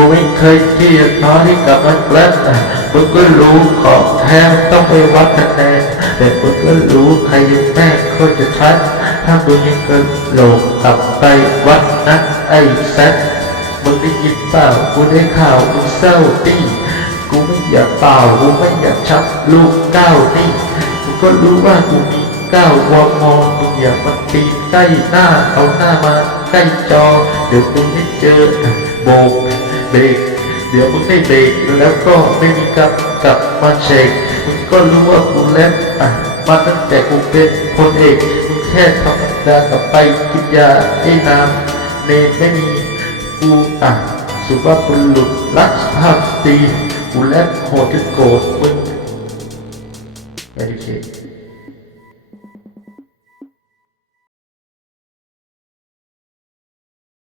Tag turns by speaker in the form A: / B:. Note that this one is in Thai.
A: กูไม่เคยที่จะน้อยกับมันแล้วแต่มึงก็รู้ขอแท้ต้องไปวัดคะแนนแต่มึงก็รู้ใครยังแม่ก็จะชัด ถ้ามึงยังเกินโหลกกลับไปวัดนะไอ้แซดมึงได้ยินเปล่ากูได้ข่าวมึงเศร้าตีกูไม่อยากเปล่ากูไม่อยากชักลูกเก้านี่มึงก็รู้ว่ากูมีเก้าวอมอมึงอย่ามาตีใกล้หน้าเอาหน้ามาใกล้จอเดี๋ยวมึงได้เจอโบก เบรกเดี๋ยวมึงได้เบรกแล้วก็ไม่มีกลับกลับมาเช็คมึงก็รู้ว่ากูเล่นอะมาตั้งแต่กูเป็นคนเอกมึงแค่ธรรมดากลับไปกินยาไอ้น้ำเนมไม่มีกูอะสุภาพบุรุษรักสภาพสตรีกูแลบโหดจนโกรธมึงไม่ได้เช็ค